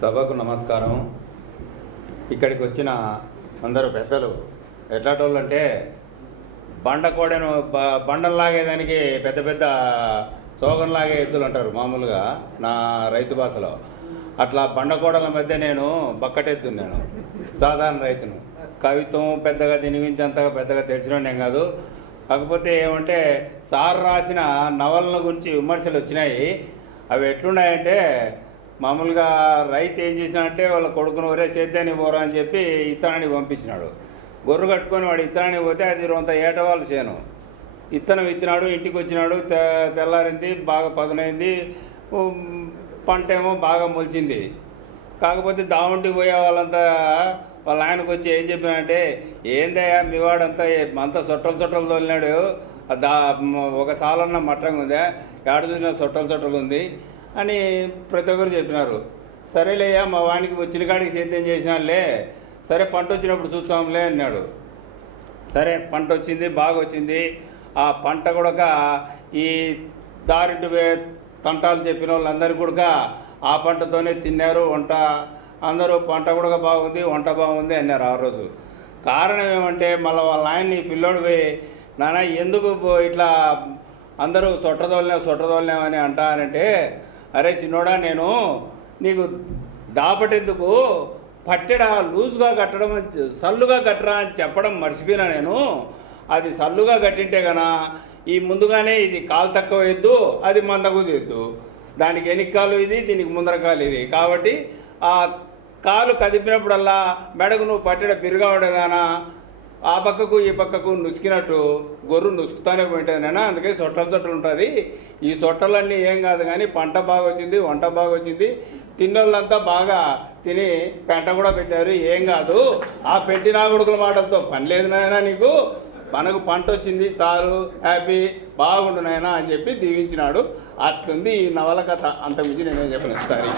సభకు నమస్కారం. ఇక్కడికి వచ్చిన అందరూ పెద్దలు ఎట్లాంటోళ్ళు అంటే బండకోడను బండల్లాగేదానికి పెద్ద పెద్ద చోగంలాగే ఎద్దులు అంటారు మామూలుగా నా రైతు భాషలో. అట్లా బండకోడల మధ్య నేను బక్కటెత్తున్నాను, సాధారణ రైతును. కవిత్వం పెద్దగా దీని గురించి అంతగా పెద్దగా తెలిసిన నేను కాదు. కాకపోతే ఏమంటే సార్ రాసిన నవలల గురించి విమర్శలు వచ్చినాయి. అవి ఎట్లున్నాయంటే మామూలుగా రైతు ఏం చేసినాడంటే వాళ్ళ కొడుకును ఒరే సేద్యాన్ని పోరా అని చెప్పి ఇత్తనాన్ని పంపించినాడు. గొర్రె కట్టుకొని వాడు ఇత్తనానికి పోతే అది రొంత ఏటవాళ్ళు చేను. ఇత్తనం ఇచ్చినాడు, ఇంటికి వచ్చినాడు, తెల్లారింది, బాగా పదునైంది, పంట ఏమో బాగా మొలిచింది. కాకపోతే దావుంటికి పోయే వాళ్ళంతా వాళ్ళ ఆయనకు వచ్చి ఏం చెప్పినాడంటే, ఏందయ్యా మీ వాడంతా అంతా సొట్టలు తోలినాడు, ఒక సాలన్న మట్టంగా ఉందా, ఏడ చూసినా సొట్టలు ఉంది అని ప్రతి ఒక్కరు చెప్పినారు. సరేలేయ్యా మా వానికి వచ్చిన కాడికి సేద్యం చేసినాలే, సరే పంట వచ్చినప్పుడు చూస్తాంలే అన్నాడు. సరే పంట వచ్చింది, బాగా వచ్చింది. ఆ పంట కూడా ఈ దారింటి తంటాలు చెప్పిన వాళ్ళందరూ కూడా ఆ పంటతోనే తిన్నారు. వంట అందరూ పంట కూడా బాగుంది, వంట బాగుంది అన్నారు ఆ రోజు. కారణం ఏమంటే మళ్ళీ వాళ్ళ ఆయన్ని పిల్లోడు పోయి, నాన్న ఎందుకు ఇట్లా అందరూ సొట్టదోలినామని అంటారంటే, అరే చిన్నోడా నేను నీకు దాపటెందుకు పట్టెడ లూజుగా కట్టడం సల్లుగా కట్టరా అని చెప్పడం మర్చిపోయినా నేను. అది సల్లుగా కట్టింటే కన ఈ ముందుగానే ఇది కాలు తక్కువ ఎద్దు, అది మందకు ఎద్దు, దానికి వెనక్కాలు ఇది, దీనికి ముందర కాలు ఇది. కాబట్టి ఆ కాలు కదిపినప్పుడల్లా మెడకు నువ్వు పట్టెడ బిరుగా ఉండేదానా, ఆ పక్కకు ఈ పక్కకు నుసికినట్టు గొర్రె నుసుకుతానే పోయింటుందేనా. అందుకే సొట్టలు ఉంటుంది. ఈ సొట్టలన్నీ ఏం కాదు కానీ పంట బాగా వచ్చింది, వంట బాగా వచ్చింది, తిన్నోళ్ళంతా బాగా తిని పెంట కూడా పెట్టారు, ఏం కాదు. ఆ పెట్టినా కొడుకుల మాటలతో పని లేదు నాయనా, నీకు మనకు పంట వచ్చింది చాలు, హ్యాపీ, బాగుండు నాయనా అని చెప్పి దీవించినాడు. అట్లుంది ఈ నవల కథ. అంతకుమించి నేనేం చెప్పను. సరే.